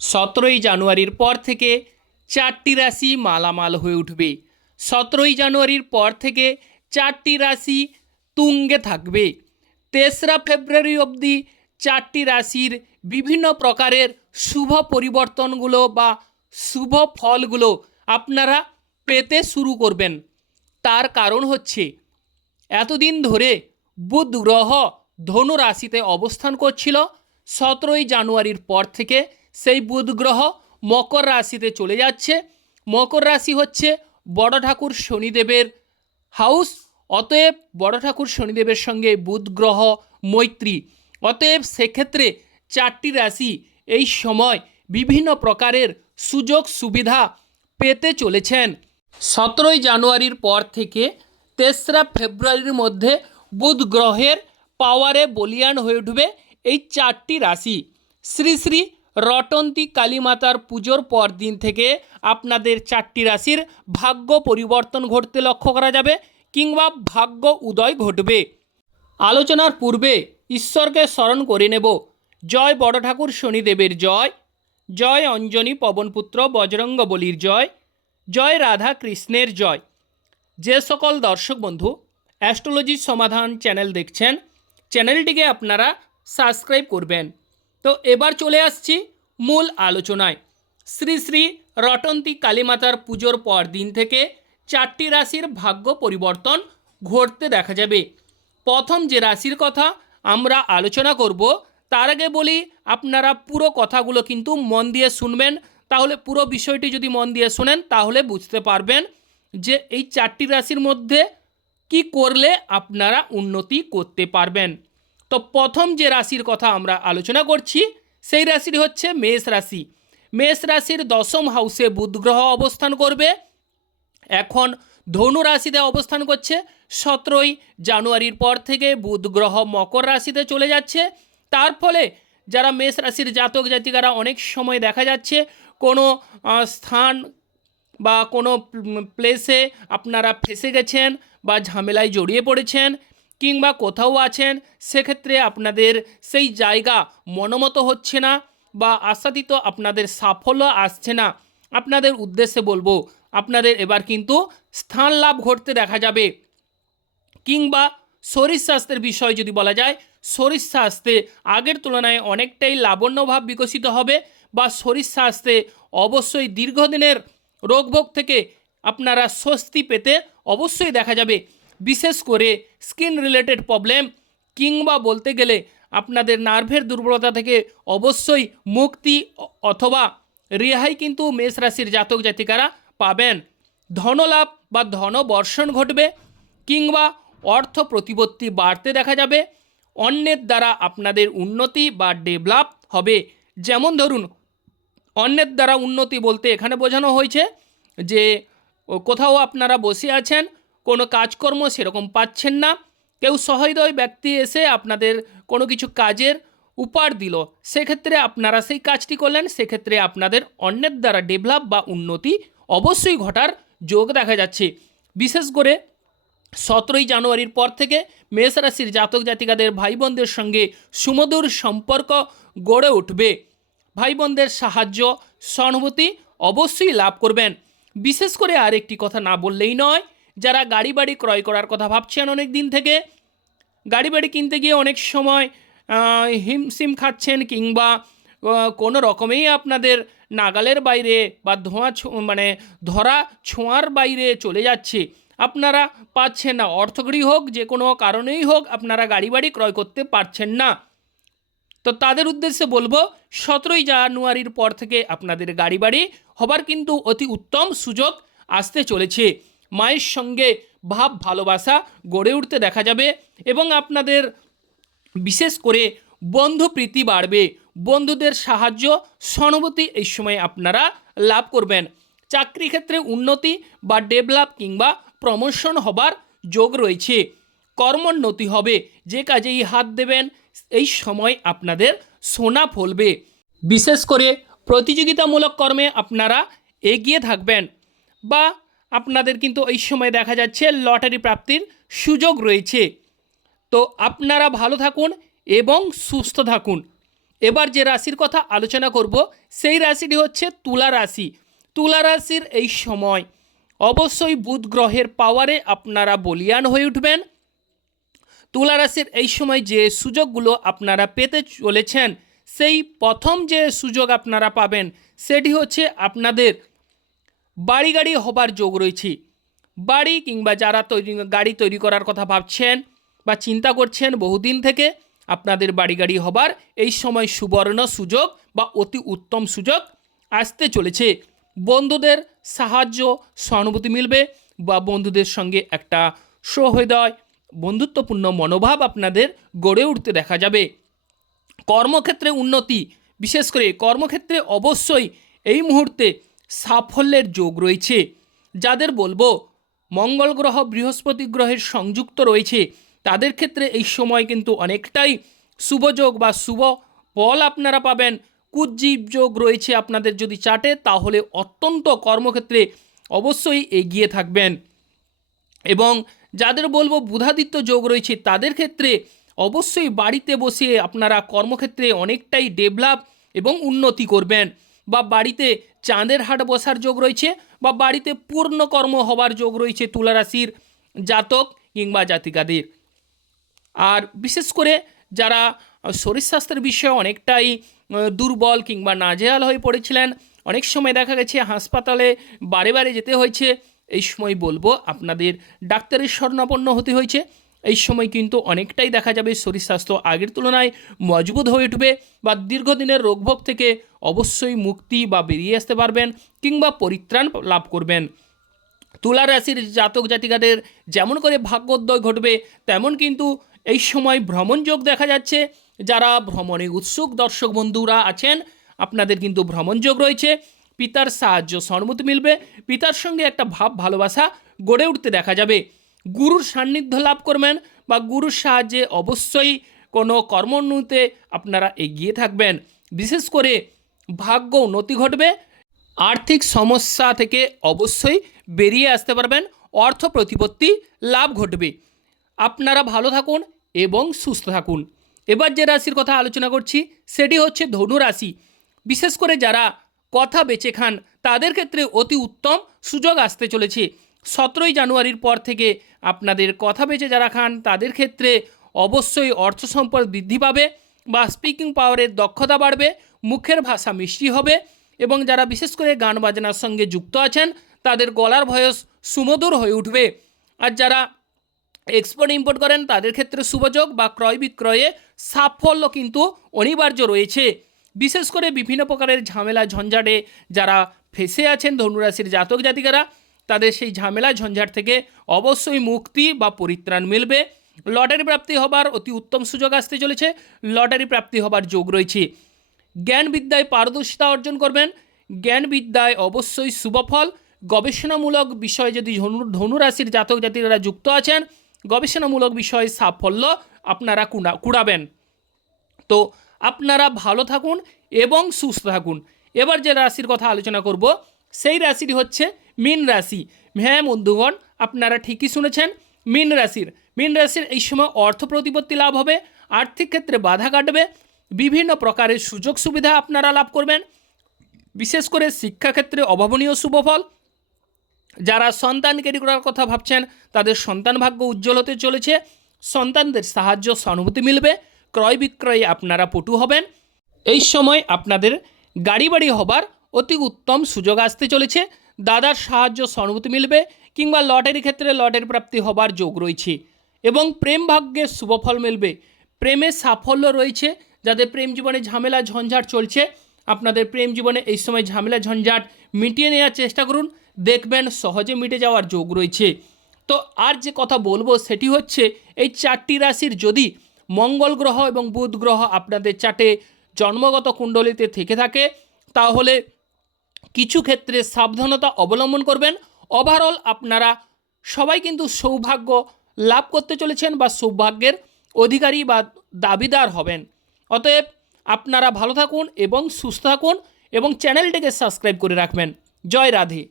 সতেরোই জানুয়ারির পর থেকে চারটি রাশি মালামাল হয়ে উঠবে। সতেরোই জানুয়ারির পর থেকে চারটি রাশি তুঙ্গে থাকবে। তেসরা ফেব্রুয়ারি অবধি চারটি রাশির বিভিন্ন প্রকারের শুভ পরিবর্তনগুলো বা শুভ ফলগুলো আপনারা পেতে শুরু করবেন। তার কারণ হচ্ছে, এতদিন ধরে বুধ গ্রহ ধনু রাশিতে অবস্থান করছিল। সতেরোই জানুয়ারির পর থেকে সেই বুধ গ্রহ মকর রাশিতে চলে যাচ্ছে। মকর রাশি হচ্ছে বড় ঠাকুর শনিদেবের হাউস অতএব বড় ঠাকুর শনিদেবের সঙ্গে বুধ গ্রহ মৈত্রী। অতএব সেক্ষেত্রে চারটি রাশি এই সময় বিভিন্ন প্রকারের সুযোগ সুবিধা পেতে চলেছেন। সতেরোই জানুয়ারির পর থেকে তেসরা ফেব্রুয়ারির মধ্যে বুধ গ্রহের পাওয়ারে বলিয়ান হয়ে উঠবে এই চারটি রাশি। শ্রী শ্রী রটন্তী কালীমাতার পুজোর পর দিন থেকে আপনাদের চারটি রাশির ভাগ্য পরিবর্তন ঘটতে লক্ষ্য করা যাবে কিংবা ভাগ্য উদয় ঘটবে। আলোচনার পূর্বে ঈশ্বরকে স্মরণ করে নেব। জয় বড় ঠাকুর শনিদেবের জয়। জয় অঞ্জনী পবনপুত্র বজরঙ্গ বলির জয়। জয় রাধা কৃষ্ণের জয়। যে সকল দর্শক বন্ধু অ্যাস্ট্রোলজি সমাধান চ্যানেল দেখছেন, চ্যানেলটিকে আপনারা সাবস্ক্রাইব করবেন। তো এবার চলে আসছি মূল আলোচনায়। শ্রী শ্রী রটন্তী কালীমাতার পুজোর পর দিন থেকে চারটি রাশির ভাগ্য পরিবর্তন ঘটতে দেখা যাবে। প্রথম যে রাশির কথা আমরা আলোচনা করব, তার আগে বলি, আপনারা পুরো কথাগুলো কিন্তু মন দিয়ে শুনবেন। তাহলে পুরো বিষয়টি যদি মন দিয়ে শোনেন, তাহলে বুঝতে পারবেন যে এই চারটি রাশির মধ্যে কি করলে আপনারা উন্নতি করতে পারবেন। তো প্রথম যে রাশির কথা আমরা আলোচনা করছি, সেই রাশিটি হচ্ছে মেষ রাশি। মেষ রাশির দশম হাউসে বুধ গ্রহ অবস্থান করবে। এখন ধনু রাশিতে অবস্থান করছে। সতেরোই জানুয়ারির পর থেকে বুধ গ্রহ মকর রাশিতে চলে যাচ্ছে। তার ফলে যারা মেষ রাশির জাতক জাতিকারা অনেক সময় দেখা যাচ্ছে, কোনো স্থান বা কোনো প্লেসে আপনারা ফেসে গেছেন বা ঝামেলায় জড়িয়ে পড়েছেন। কিংবা কোথাও আছেন, সেক্ষেত্রে আপনাদের সেই জায়গা মনোমতো হচ্ছে না বা আশাতীত আপনাদের সাফল্য আসছে না। আপনাদের উদ্দেশ্যে বলব, আপনাদের এবার কিন্তু স্থান লাভ ঘটতে দেখা যাবে। কিংবা শরীর স্বাস্থ্যের বিষয় যদি বলা যায়, শরীর স্বাস্থ্যে আগের তুলনায় অনেকটাই লাবণ্যভাব বিকশিত হবে বা শরীর স্বাস্থ্যে অবশ্যই দীর্ঘদিনের রোগভোগ থেকে আপনারা স্বস্তি পেতে অবশ্যই দেখা যাবে। বিশেষ করে স্কিন রিলেটেড প্রবলেম কিংবা বলতে গেলে আপনাদের নার্ভের দুর্বলতা থেকে অবশ্যই মুক্তি অথবা রেহাই কিন্তু মেষ রাশির জাতক জাতিকারা পাবেন। ধনলাভ বা ধন বর্ষণ ঘটবে কিংবা অর্থ প্রতিপত্তি বাড়তে দেখা যাবে। অন্যের দ্বারা আপনাদের উন্নতি বা ডেভেলপ হবে। যেমন ধরুন, অন্যের দ্বারা উন্নতি বলতে এখানে বোঝানো হয়েছে যে কোথাও আপনারা বসে আছেন কোনো কাজকর্ম সেরকম পাচ্ছেন না। কেউ সহৃদয় ব্যক্তি এসে আপনাদের কোনো কিছু কাজের উপহার দিল। সেক্ষেত্রে আপনারা সেই কাজটি করলেন, সেক্ষেত্রে আপনাদের অন্যের দ্বারা ডেভেলপ বা উন্নতি অবশ্যই ঘটার যোগ দেখা যাচ্ছে। বিশেষ করে সতেরোই জানুয়ারির পর থেকে মেষ রাশির জাতক জাতিকাদের ভাই বোনদের সঙ্গে সুমধুর সম্পর্ক গড়ে উঠবে। ভাই বোনদের সাহায্য, সহানুভূতি অবশ্যই লাভ করবেন। বিশেষ করে আর একটি কথা না বললেই নয় যারা গাড়ি বাড়ি ক্রয় করার কথা ভাবছেন অনেক দিন থেকে গাড়ি বাড়ি কিনতে গিয়ে অনেক সময় আহ, হিমশিম খাচ্ছেন কিংবা কোনো রকমেই আপনাদের নাগালের বাইরে বা ধোঁয়া মানে ধরা ছোঁয়ার বাইরে চলে যাচ্ছে। আপনারা পাচ্ছেন না। অর্থকরী হোক যে কোনো কারণেই হোক আপনারা গাড়ি বাড়ি ক্রয় করতে পারছেন না। তো তাদের উদ্দেশ্যে বলব সতেরোই জানুয়ারির পর থেকে আপনাদের গাড়ি বাড়ি হবার কিন্তু অতি উত্তম সুযোগ আসতে চলেছে। মায়ের সঙ্গে ভাব ভালোবাসা গড়ে উঠতে দেখা যাবে এবং আপনাদের বিশেষ করে বন্ধু প্রীতি বাড়বে। বন্ধুদের সাহায্য সহানুভূতি এই সময় আপনারা লাভ করবেন। চাকরি ক্ষেত্রে উন্নতি বা ডেভেলপ কিংবা প্রমোশন হবার যোগ রয়েছে। কর্মোন্নতি হবে, যে কাজেই হাত দেবেন, এই সময় আপনাদের সোনা ফলবে। বিশেষ করে প্রতিযোগিতামূলক কর্মে আপনারা এগিয়ে থাকবেন বা আপনাদের কিন্তু এই সময় দেখা যাচ্ছে লটারি প্রাপ্তির সুযোগ রয়েছে। তো আপনারা ভালো থাকুন এবং সুস্থ থাকুন। এবার যে রাশির কথা আলোচনা করব, সেই রাশিটি হচ্ছে তুলা রাশি। তুলা রাশির এই সময় অবশ্যই বুধ গ্রহের পাওয়ারে আপনারা বলিয়ান হয়ে উঠবেন। তুলা রাশির এই সময় যে সুযোগগুলো আপনারা পেতে চলেছেন, সেই প্রথম যে সুযোগ আপনারা পাবেন, সেটি হচ্ছে আপনাদের বাড়ি গাড়ি হবার যোগ রয়েছে। বাড়ি কিংবা যারা তৈরি, গাড়ি তৈরি করার কথা ভাবছেন বা চিন্তা করছেন বহুদিন থেকে আপনাদের বাড়ি গাড়ি হবার এই সময় সুবর্ণ সুযোগ বা অতি উত্তম সুযোগ আসতে চলেছে। বন্ধুদের সাহায্য, সহানুভূতি মিলবে বা বন্ধুদের সঙ্গে একটা সহৃদয় বন্ধুত্বপূর্ণ মনোভাব আপনাদের গড়ে উঠতে দেখা যাবে। কর্মক্ষেত্রে উন্নতি, বিশেষ করে কর্মক্ষেত্রে অবশ্যই এই মুহূর্তে সাফল্যের যোগ রয়েছে। যাদের বলব মঙ্গল গ্রহ, বৃহস্পতি গ্রহের সংযুক্ত রয়েছে, তাদের ক্ষেত্রে এই সময় কিন্তু অনেকটাই শুভযোগ বা শুভ ফল আপনারা পাবেন। কুজ্জীব যোগ রয়েছে আপনাদের যদি চাটে, তাহলে অত্যন্ত কর্মক্ষেত্রে অবশ্যই এগিয়ে থাকবেন। এবং যাদের বলব বুধাদিত্য যোগ রয়েছে, তাদের ক্ষেত্রে অবশ্যই বাড়িতে বসে আপনারা কর্মক্ষেত্রে অনেকটাই ডেভেলপ এবং উন্নতি করবেন বা বাড়িতে চাঁদের হাট বসার যোগ রয়েছে বা বাড়িতে পূর্ণ কর্ম হবার যোগ রয়েছে তুলা রাশির জাতক কিংবা জাতিকাদের। আর বিশেষ করে যারা শরীর স্বাস্থ্যের বিষয়ে অনেকটাই দুর্বল কিংবা নাজেহাল হয়ে পড়েছিলেন, অনেক সময় দেখা গেছে হাসপাতালে বারে বারে যেতে হয়েছে। এই সময় বলব আপনাদের ডাক্তারের স্বর্ণাপন্ন হতে হয়েছে। এই সময় কিন্তু অনেকটাই দেখা যাবে শরীর স্বাস্থ্য আগের তুলনায় মজবুত হয়ে উঠবে বা দীর্ঘদিনের রোগভোগ থেকে অবশ্যই মুক্তি বা বেরিয়ে আসতে পারবেন কিংবা পরিত্রাণ লাভ করবেন। তুলা রাশির জাতক জাতিকাদের যেমন করে ভাগ্যোদয় ঘটবে, তেমন কিন্তু এই সময় ভ্রমণ যোগ দেখা যাচ্ছে। যারা ভ্রমণে উৎসুক দর্শক বন্ধুরা আছেন, আপনাদের কিন্তু ভ্রমণ যোগ রয়েছে। পিতার সাহায্য সন্মতি মিলবে। পিতার সঙ্গে একটা ভাব ভালোবাসা গড়ে উঠতে দেখা যাবে। গুরুর সান্নিধ্য লাভ করবেন বা গুরুর সাহায্যে অবশ্যই কোনো কর্মোন্নতিতে আপনারা এগিয়ে থাকবেন। বিশেষ করে ভাগ্য উন্নতি ঘটবে, আর্থিক সমস্যা থেকে অবশ্যই বেরিয়ে আসতে পারবেন, অর্থ প্রতিপত্তি লাভ ঘটবে। আপনারা ভালো থাকুন এবং সুস্থ থাকুন। এবার যে রাশির কথা আলোচনা করছি, সেটি হচ্ছে ধনু রাশি। বিশেষ করে যারা কথা বেচে খান, তাদের ক্ষেত্রে অতি উত্তম সুযোগ আসতে চলেছে। সতেরোই জানুয়ারির পর থেকে আপনাদের কথা বেচে যারা খান, তাদের ক্ষেত্রে অবশ্যই অর্থ সম্পদ বৃদ্ধি পাবে বা স্পিকিং পাওয়ারের দক্ষতা বাড়বে, মুখের ভাষা মিষ্টি হবে এবং যারা বিশেষ করে গান বাজনার সঙ্গে যুক্ত আছেন, তাদের গলার ভয়েস সুমধুর হয়ে উঠবে। আর যারা এক্সপোর্ট ইম্পোর্ট করেন, তাদের ক্ষেত্রে শুভযোগ বা ক্রয় বিক্রয়ে সাফল্য কিন্তু অনিবার্য রয়েছে। বিশেষ করে বিভিন্ন প্রকারের ঝামেলা, ঝঞ্ঝাটে যারা ফেসে আছেন ধনুরাশির জাতক জাতিকারা তাদের সেই ঝামেলা ঝঞ্ঝাট থেকে অবশ্যই মুক্তি বা পরিত্রাণ মিলবে। লটারি প্রাপ্তি হবার অতি উত্তম সুযোগ আসতে চলেছে। লটারি প্রাপ্তি হবার যোগ রয়েছে। জ্ঞান বিদ্যায় পারদর্শিতা অর্জন করবেন। জ্ঞান বিদ্যায় অবশ্যই শুভফল গবেষণামূলক বিষয়ে যদি ধনু, ধনুরাশির জাতক জাতিরা যুক্ত আছেন, গবেষণামূলক বিষয়ে সাফল্য আপনারা কুড়া কুড়াবেন। তো আপনারা ভালো থাকুন এবং সুস্থ থাকুন। এবার যে রাশির কথা আলোচনা করব, সেই রাশিটি হচ্ছে মীন রাশি। হ্যাঁ বন্ধুগণ, আপনারা ঠিকই শুনেছেন, মীন রাশির। মীন রাশির এই সময় অর্থ প্রতিপত্তি লাভ হবে, আর্থিক ক্ষেত্রে বাধা কাটবে, বিভিন্ন প্রকারের সুযোগ সুবিধা আপনারা লাভ করবেন, বিশেষ করে শিক্ষাক্ষেত্রে অভাবনীয় শুভফল যারা সন্তান ক্যারি করার কথা ভাবছেন, তাদের সন্তান ভাগ্য উজ্জ্বল হতে চলেছে, সন্তানদের সাহায্য সহানুভূতি মিলবে, ক্রয় বিক্রয়ে আপনারা পটু হবেন। এই সময় আপনাদের গাড়ি বাড়ি হবার অতি উত্তম সুযোগ আসতে চলেছে দাদার সাহায্য সহানুভূতি মিলবে কিংবা লটারি ক্ষেত্রে লটারি প্রাপ্তি হবার যোগ রয়েছে। এবং প্রেম ভাগ্যে শুভফল মিলবে। প্রেমে সাফল্য রয়েছে। যাদের প্রেম জীবনে ঝামেলা, ঝঞ্ঝাট চলছে, আপনাদের প্রেম জীবনে এই সময় ঝামেলা, ঝঞ্ঝাট মিটিয়ে নেওয়ার চেষ্টা করুন। দেখবেন সহজে মিটে যাওয়ার যোগ রয়েছে। তো আর যে কথা বলব সেটি হচ্ছে, এই চারটি রাশির যদি মঙ্গল গ্রহ এবং বুধ গ্রহ আপনাদের চাটে জন্মগত কুণ্ডলিতে থেকে থাকে, তাহলে কিছু ক্ষেত্রে সাবধানতা অবলম্বন করবেন। ওভারঅল আপনারা সবাই কিন্তু সৌভাগ্য লাভ করতে চলেছেন বা সৌভাগ্যের অধিকারী বা দাবিদার হবেন। অতএব আপনারা ভালো থাকুন এবং সুস্থ থাকুন এবং চ্যানেলটিকে সাবস্ক্রাইব করে রাখবেন। জয় রাধে।